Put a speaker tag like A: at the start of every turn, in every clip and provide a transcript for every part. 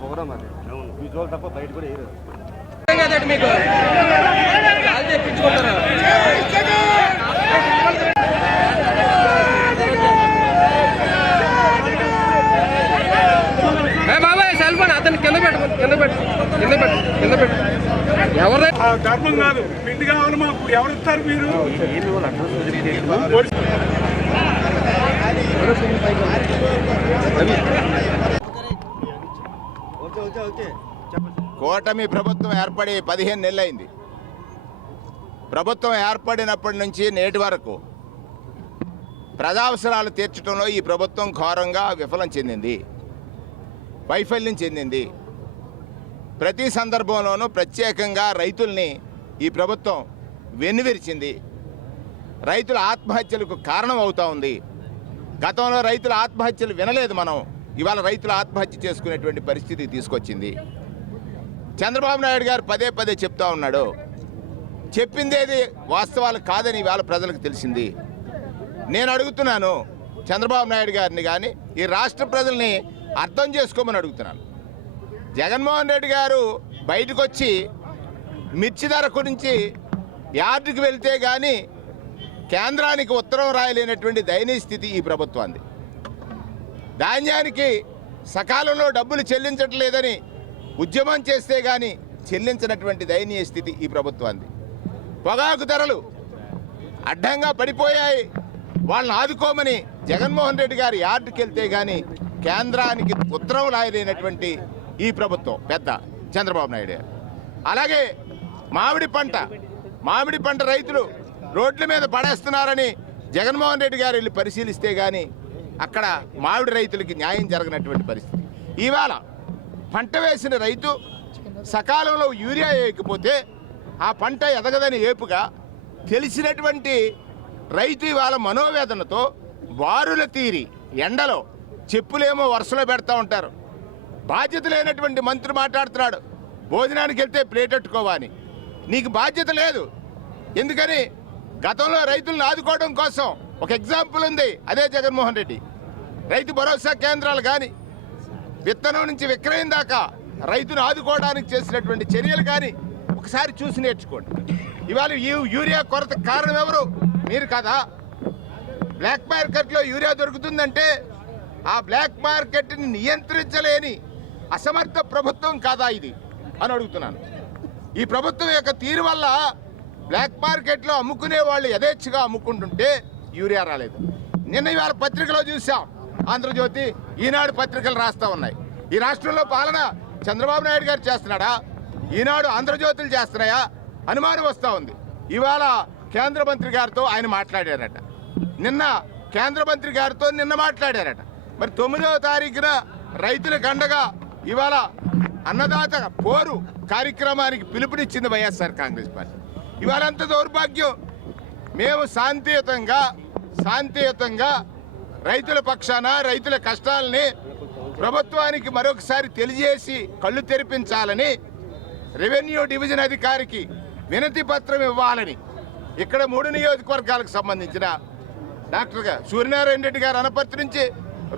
A: Programme అది. Visual తప్ప బయట కూడా వేయరు
B: మీకు. కాల్ తెప్పించుకుంటారా? ఏ బాబాయ్ సెల్ ఫోన్ అతను కింద పెట్టు కింద పెట్టు కింద పెట్టు కింద పెట్టు. ఎవరు
C: ఆ ధర్మం కాదు. పిండి కావాలి మాకు. ఎవరు ఇస్తారు మీరు?
D: కూటమి ప్రభుత్వం ఏర్పడి పదిహేను నెలలైంది. ప్రభుత్వం ఏర్పడినప్పటి నుంచి నేటి వరకు ప్రజావసరాలు తీర్చడంలో ఈ ప్రభుత్వం ఘోరంగా విఫలం చెందింది. వైఫల్యం చెందింది. ప్రతి సందర్భంలోనూ ప్రత్యేకంగా రైతుల్ని ఈ ప్రభుత్వం వెన్నువిరిచింది. రైతుల ఆత్మహత్యలకు కారణం అవుతా ఉంది. గతంలో రైతుల ఆత్మహత్యలు వినలేదు మనం. ఇవాళ రైతులు ఆత్మహత్య చేసుకునేటువంటి పరిస్థితి తీసుకొచ్చింది. చంద్రబాబు నాయుడు గారు పదే పదే చెప్తా ఉన్నాడు. చెప్పిందేది వాస్తవాలు కాదని ఇవాళ ప్రజలకు తెలిసింది. నేను అడుగుతున్నాను చంద్రబాబు నాయుడు గారిని కానీ ఈ రాష్ట్ర ప్రజల్ని అర్థం చేసుకోమని అడుగుతున్నాను. జగన్మోహన్ రెడ్డి గారు బయటకు వచ్చి మిర్చి ధర గురించి యార్డుకి వెళ్తే కానీ కేంద్రానికి ఉత్తరం రాయలేనటువంటి దయనీయ స్థితి ఈ ప్రభుత్వాన్ని ధాన్యానికి సకాలంలో డబ్బులు చెల్లించట్లేదని ఉద్యమం చేస్తే కానీ చెల్లించినటువంటి దయనీయ స్థితి ఈ ప్రభుత్వాన్ని పొగాకు ధరలు అడ్డంగా పడిపోయాయి. వాళ్ళని ఆదుకోమని జగన్మోహన్ రెడ్డి గారు యార్డుకి వెళ్తే కానీ కేంద్రానికి ఉత్తరం రాయలేనటువంటి ఈ ప్రభుత్వం పెద్ద చంద్రబాబు నాయుడు. గారు అలాగే మామిడి పంట మామిడి పంట రైతులు రోడ్ల మీద పడేస్తున్నారని జగన్మోహన్ రెడ్డి గారు వెళ్ళి పరిశీలిస్తే కానీ అక్కడ మామిడి రైతులకి న్యాయం జరగనటువంటి పరిస్థితి. ఇవాళ పంట వేసిన రైతు సకాలంలో యూరియా వేయకపోతే ఆ పంట ఎదగదని ఏపుగా తెలిసినటువంటి రైతు ఇవాళ మనోవేదనతో వారుల తీరి ఎండలో చెప్పులేమో వరుసలో పెడతా ఉంటారు. బాధ్యత లేనటువంటి మంత్రి మాట్లాడుతున్నాడు. భోజనానికి వెళ్తే ప్లేట్ పెట్టుకోవాలి నీకు బాధ్యత లేదు. ఎందుకని? గతంలో రైతులను ఆదుకోవడం కోసం ఒక ఎగ్జాంపుల్ ఉంది. అదే జగన్మోహన్ రెడ్డి. రైతు భరోసా కేంద్రాలు కానీ విత్తనం నుంచి విక్రయం దాకా రైతును ఆదుకోవడానికి చేసినటువంటి చర్యలు కానీ ఒకసారి చూసి నేర్చుకోండి. ఇవాళ ఈ యూరియా కొరత కారణం ఎవరు? మీరు కదా. బ్లాక్ మార్కెట్లో యూరియా దొరుకుతుందంటే ఆ బ్లాక్ మార్కెట్ని నియంత్రించలేని అసమర్థ ప్రభుత్వం కాదా ఇది అని అడుగుతున్నాను. ఈ ప్రభుత్వం యొక్క తీరు వల్ల బ్లాక్ మార్కెట్లో అమ్ముకునే వాళ్ళు యథేచ్ఛగా అమ్ముకుంటుంటే యూరియా రాలేదు. నిన్న ఇవాళ పత్రికలో చూసాం. ఆంధ్రజ్యోతి ఈనాడు పత్రికలు రాస్తూ ఉన్నాయి. ఈ రాష్ట్రంలో పాలన చంద్రబాబు నాయుడు గారు చేస్తున్నాడా? ఈనాడు ఆంధ్రజ్యోతులు చేస్తున్నాయా? అనుమానం వస్తూ ఉంది. ఇవాళ కేంద్ర మంత్రి గారితో ఆయన మాట్లాడారట. నిన్న కేంద్ర మంత్రి గారితో నిన్న మాట్లాడారట. మరి తొమ్మిదవ తారీఖున రైతుల గండగా ఇవాళ అన్నదాత పోరు కార్యక్రమానికి పిలుపునిచ్చింది వైఎస్ఆర్ కాంగ్రెస్ పార్టీ. ఇవాళ అంత దౌర్భాగ్యం! మేము శాంతియుతంగా శాంతియుతంగా రైతుల పక్షాన రైతుల కష్టాలని ప్రభుత్వానికి మరొకసారి తెలియజేసి కళ్ళు తెరిపించాలని రెవెన్యూ డివిజన్ అధికారికి వినతి పత్రం ఇవ్వాలని ఇక్కడ మూడు నియోజకవర్గాలకు సంబంధించిన డాక్టర్ సూర్యనారాయణ రెడ్డి గారు అనపర్తి నుంచి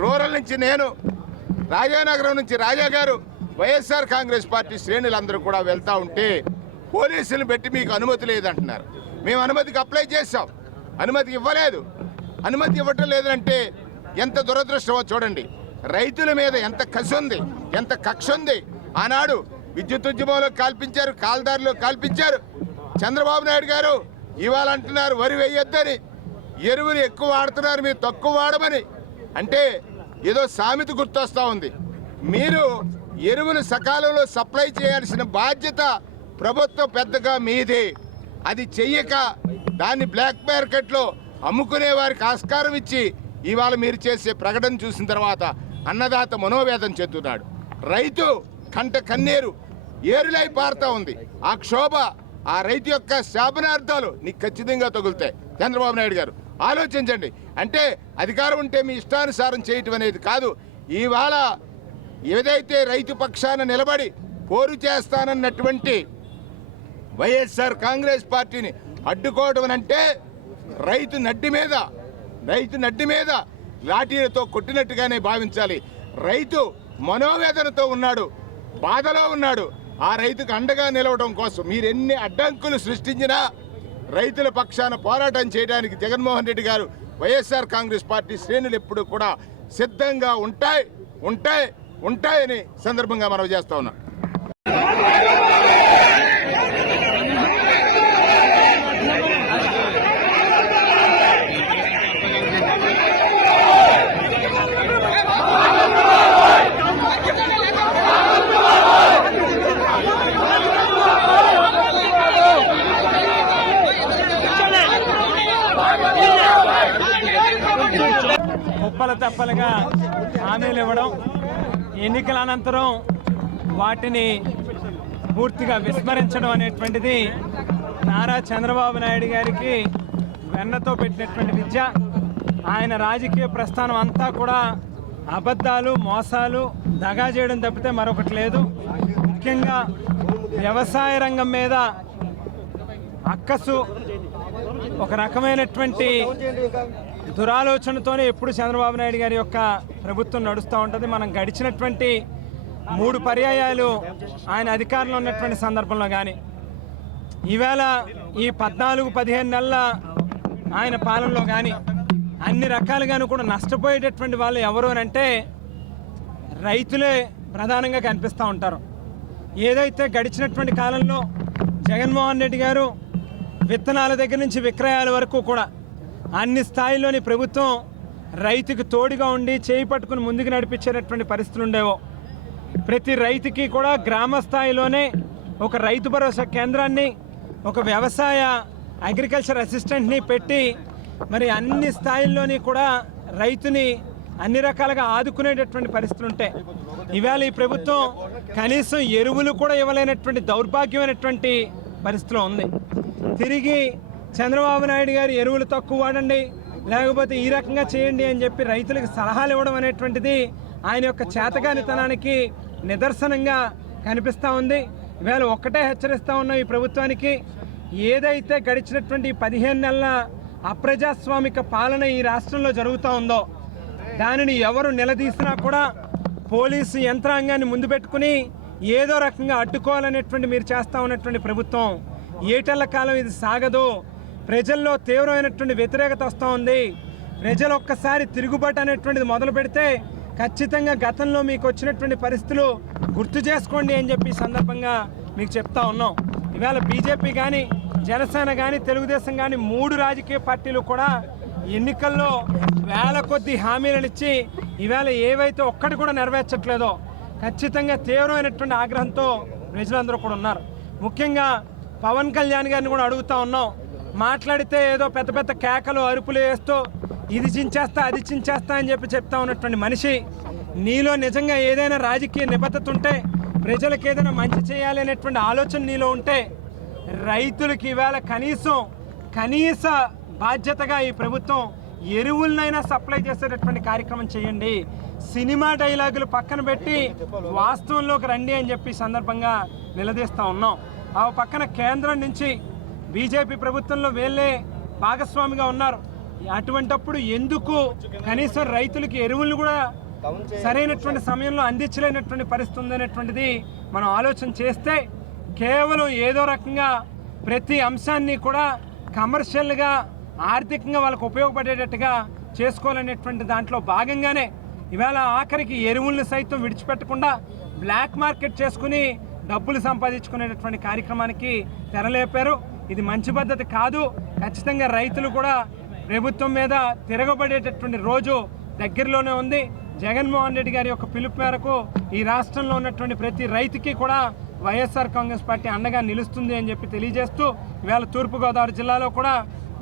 D: రూరల్ నుంచి నేను రాజానగరం నుంచి రాజా గారు వైఎస్ఆర్ కాంగ్రెస్ పార్టీ శ్రేణులందరూ కూడా వెళ్తా ఉంటే పోలీసులు పెట్టి మీకు అనుమతి లేదంటున్నారు. మేము అనుమతికి అప్లై చేసాం అనుమతి ఇవ్వలేదు. అనుమతి ఇవ్వటం లేదంటే ఎంత దురదృష్టమో చూడండి. రైతుల మీద ఎంత కసి ఉంది ఎంత కక్ష ఉంది. ఆనాడు విద్యుత్ ఉద్యమంలో కాల్పించారు కాల్దారిలో కాల్పించారు. చంద్రబాబు నాయుడు గారు ఇవాళ అంటున్నారు వరి వేయొద్దని. ఎరువులు ఎక్కువ వాడుతున్నారు మీరు తక్కువ వాడమని. అంటే ఏదో సామెత గుర్తొస్తా ఉంది. మీరు ఎరువులు సకాలంలో సప్లై చేయాల్సిన బాధ్యత ప్రభుత్వం పెద్దగా మీదే. అది చెయ్యక దాన్ని బ్లాక్ మార్కెట్లో అమ్ముకునే వారికి ఆస్కారం ఇచ్చి ఇవాళ మీరు చేసే ప్రకటన చూసిన తర్వాత అన్నదాత మనోవేదన చెందుతున్నాడు. రైతు కంట కన్నీరు ఏరులై పారుతా ఉంది. ఆ క్షోభ ఆ రైతు యొక్క శాపనార్థాలు నీకు ఖచ్చితంగా తగులుతాయి. చంద్రబాబు నాయుడు గారు ఆలోచించండి. అంటే అధికారం ఉంటే మీ ఇష్టానుసారం చేయటం అనేది కాదు. ఇవాళ ఏదైతే రైతు పక్షాన నిలబడి పోరు చేస్తానన్నటువంటి వైఎస్ఆర్ కాంగ్రెస్ పార్టీని అడ్డుకోవడం అంటే రైతు నడ్డి మీద రైతు నడ్డి మీద లాఠీలతో కొట్టినట్టుగానే భావించాలి. రైతు మనోవేదనతో ఉన్నాడు బాధలో ఉన్నాడు. ఆ రైతుకు అండగా నిలవడం కోసం మీరు ఎన్ని అడ్డంకులు సృష్టించినా రైతుల పక్షాన పోరాటం చేయడానికి జగన్మోహన్ రెడ్డి గారు వైఎస్ఆర్ కాంగ్రెస్ పార్టీ శ్రేణులు ఎప్పుడు కూడా సిద్ధంగా ఉంటాయి ఉంటాయి ఉంటాయని సందర్భంగా మనవి చేస్తా ఉన్నాం.
E: తప్పలుగా హామీలు ఇవ్వడం ఎన్నికల అనంతరం వాటిని పూర్తిగా విస్మరించడం అనేటువంటిది నారా చంద్రబాబు నాయుడు గారికి వెన్నతో పెట్టినటువంటి విద్య. ఆయన రాజకీయ ప్రస్థానం అంతా కూడా అబద్ధాలు మోసాలు దగా చేయడం తప్పితే మరొకటి లేదు. ముఖ్యంగా వ్యవసాయ రంగం మీద అక్కసు ఒక రకమైనటువంటి దురాలోచనతోనే ఎప్పుడు చంద్రబాబు నాయుడు గారి యొక్క ప్రభుత్వం నడుస్తూ ఉంటుంది. మనం గడిచినటువంటి మూడు పర్యాయాలు ఆయన అధికారంలో ఉన్నటువంటి సందర్భంలో కానీ ఈవేళ ఈ పద్నాలుగు పదిహేను నెలల ఆయన పాలనలో కానీ అన్ని రకాలుగాను కూడా నష్టపోయేటటువంటి వాళ్ళు ఎవరు అని అంటే రైతులే ప్రధానంగా కనిపిస్తూ ఉంటారు. ఏదైతే గడిచినటువంటి కాలంలో జగన్మోహన్ రెడ్డి గారు విత్తనాల దగ్గర నుంచి విక్రయాల వరకు కూడా అన్ని స్థాయిలోని ప్రభుత్వం రైతుకు తోడుగా ఉండి చేయి పట్టుకుని ముందుకు నడిపించేటటువంటి పరిస్థితులు ఉండేవో. ప్రతి రైతుకి కూడా గ్రామ స్థాయిలోనే ఒక రైతు భరోసా కేంద్రాన్ని ఒక వ్యవసాయ అగ్రికల్చర్ అసిస్టెంట్ని పెట్టి మరి అన్ని స్థాయిల్లోని కూడా రైతుని అన్ని రకాలుగా ఆదుకునేటటువంటి పరిస్థితులు ఉంటాయి ఇవాళ ఈ ప్రభుత్వం కనీసం ఎరువులు కూడా ఇవ్వలేనటువంటి దౌర్భాగ్యమైనటువంటి పరిస్థితిలో ఉంది. తిరిగి చంద్రబాబు నాయుడు గారు ఎరువులు తక్కువ వాడండి లేకపోతే ఈ రకంగా చేయండి అని చెప్పి రైతులకు సలహాలు ఇవ్వడం అనేటువంటిది ఆయన యొక్క చేతగానితనానికి నిదర్శనంగా కనిపిస్తూ ఉంది. ఇవాళ ఒక్కటే హెచ్చరిస్తూ ఉన్నాం ఈ ప్రభుత్వానికి. ఏదైతే గడిచినటువంటి పదిహేను నెలల అప్రజాస్వామిక పాలన ఈ రాష్ట్రంలో జరుగుతూ ఉందో దానిని ఎవరు నిలదీసినా కూడా పోలీసు యంత్రాంగాన్ని ముందు పెట్టుకుని ఏదో రకంగా అడ్డుకోవాలనేటువంటి మీరు చేస్తూ ఉన్నటువంటి ప్రభుత్వం ఏటెళ్ళ కాలం ఇది సాగదు ప్రజల్లో తీవ్రమైనటువంటి వ్యతిరేకత వస్తూ ఉంది. ప్రజలు ఒక్కసారి తిరుగుబాటు అనేటువంటిది మొదలు పెడితే ఖచ్చితంగా గతంలో మీకు వచ్చినటువంటి పరిస్థితులు గుర్తు చేసుకోండి అని చెప్పి సందర్భంగా మీకు చెప్తా ఉన్నాం. ఇవాళ బీజేపీ కానీ జనసేన కానీ తెలుగుదేశం కానీ మూడు రాజకీయ పార్టీలు కూడా ఎన్నికల్లో వేల కొద్ది హామీలను ఇచ్చి ఈవేళ ఏవైతే ఒక్కటి కూడా నెరవేర్చట్లేదో ఖచ్చితంగా తీవ్రమైనటువంటి ఆగ్రహంతో ప్రజలందరూ కూడా ఉన్నారు. ముఖ్యంగా పవన్ కళ్యాణ్ గారిని కూడా అడుగుతా ఉన్నాం. మాట్లాడితే ఏదో పెద్ద పెద్ద కేకలు అరుపులు వేస్తూ ఇది చించేస్తా అది చించేస్తా అని చెప్పి చెప్తా ఉన్నటువంటి మనిషి నీలో నిజంగా ఏదైనా రాజకీయ నిబద్ధత ఉంటే ప్రజలకు ఏదైనా మంచి చేయాలి అనేటువంటి ఆలోచన నీలో ఉంటే రైతులకి ఈవేళ కనీసం కనీస బాధ్యతగా ఈ ప్రభుత్వం ఎరువులనైనా సప్లై చేసేటటువంటి కార్యక్రమం చేయండి. సినిమా డైలాగులు పక్కన పెట్టి వాస్తవంలోకి రండి అని చెప్పి సందర్భంగా నిలదీస్తా ఉన్నాం. ఆ పక్కన కేంద్రం నుంచి బీజేపీ ప్రభుత్వంలో వీళ్ళే భాగస్వామిగా ఉన్నారు. అటువంటప్పుడు ఎందుకు కనీసం రైతులకి ఎరువులు కూడా సరైనటువంటి సమయంలో అందించలేనటువంటి పరిస్థితి ఉందనేటువంటిది మనం ఆలోచన చేస్తే కేవలం ఏదో రకంగా ప్రతి అంశాన్ని కూడా కమర్షియల్గా ఆర్థికంగా వాళ్ళకు ఉపయోగపడేటట్టుగా చేసుకోవాలనేటువంటి దాంట్లో భాగంగానే ఇవాళ ఆఖరికి ఎరువులను సైతం విడిచిపెట్టకుండా బ్లాక్ మార్కెట్ చేసుకుని డబ్బులు సంపాదించుకునేటటువంటి కార్యక్రమానికి తెరలేపారు. ఇది మంచి పద్ధతి కాదు. ఖచ్చితంగా రైతులు కూడా ప్రభుత్వం మీద తిరగబడేటటువంటి రోజు దగ్గరలోనే ఉంది. జగన్మోహన్ రెడ్డి గారి యొక్క పిలుపు మేరకు ఈ రాష్ట్రంలో ఉన్నటువంటి ప్రతి రైతుకి కూడా వైఎస్ఆర్ కాంగ్రెస్ పార్టీ అండగా నిలుస్తుంది అని చెప్పి తెలియజేస్తూ ఇవాళ తూర్పుగోదావరి జిల్లాలో కూడా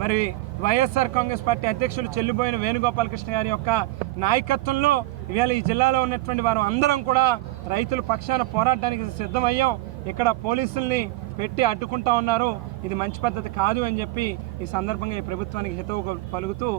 E: మరి వైఎస్ఆర్ కాంగ్రెస్ పార్టీ అధ్యక్షులు చెల్లిపోయిన వేణుగోపాలకృష్ణ గారి యొక్క నాయకత్వంలో ఇవాళ ఈ జిల్లాలో ఉన్నటువంటి వారు అందరం కూడా రైతుల పక్షాన పోరాడడానికి సిద్ధమయ్యాం. ఇక్కడ పోలీసుల్ని పెట్టి అడ్డుకుంటా ఉన్నారు. ఇది మంచి పద్ధతి కాదు అని చెప్పి ఈ సందర్భంగా ఈ ప్రభుత్వానికి హితవు పలుకుతూ